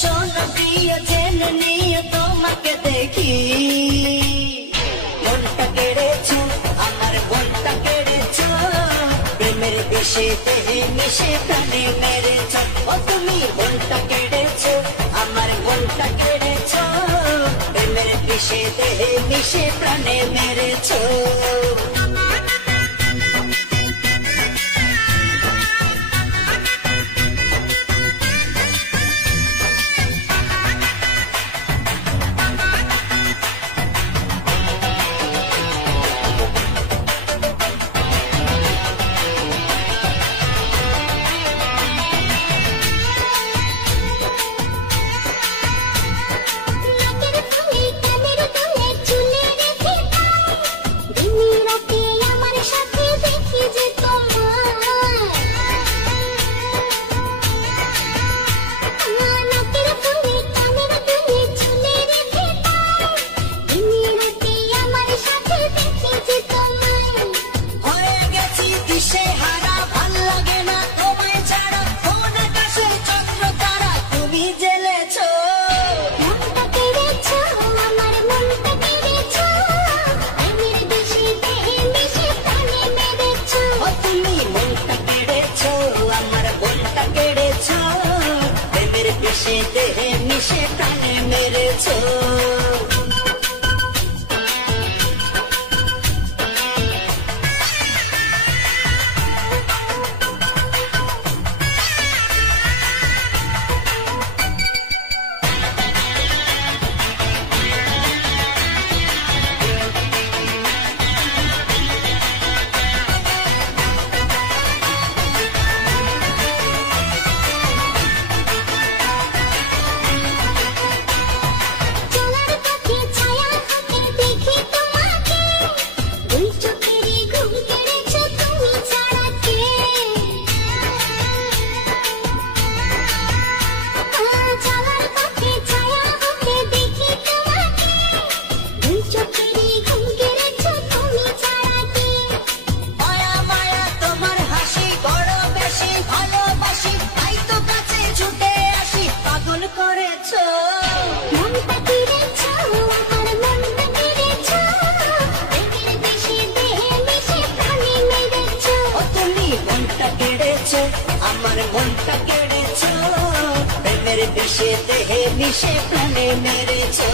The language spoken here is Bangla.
শোনো প্রিয় জেনে নিয়ে তোমাকে দেখি মনটা কেড়েছো আমার মনটা কেড়েছো প্রেমের বিষে দেহে মিশে প্রাণে মেরেছো ও তুমি মনটা কেড়েছো আমার মনটা কেড়েছো প্রেমের বিষে দেহে মিশে প্রাণে মেরেছো দেহে মিশে প্রাণে মেরেছো আমার মনটা কেড়েছো প্রেমের বিষে দেহে মিশে প্রাণে মেরেছো।